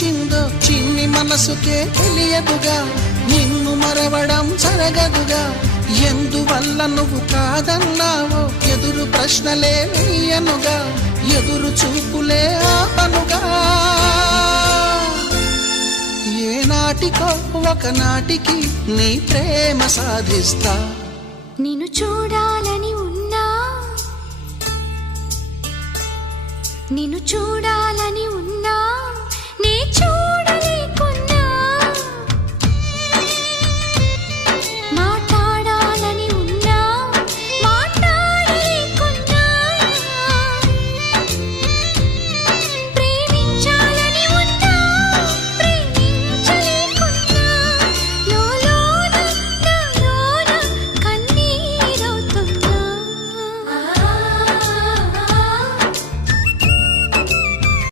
తోచిందో చిన్ని మనసుకే తెలియదుగా, నిన్ను మరవడం జరగదుగా. ఎందువల్ల నువ్వు కాదన్నావో ఎదురు ప్రశ్నలే వేయనుగా, ఎదురు చూపులే ఆపనుగా. ఏనాటికో ఒకనాటికి నీ ప్రేమ సాధిస్తా. నిన్ను చూడాలని ఉన్నా, నిన్ను చూడాలి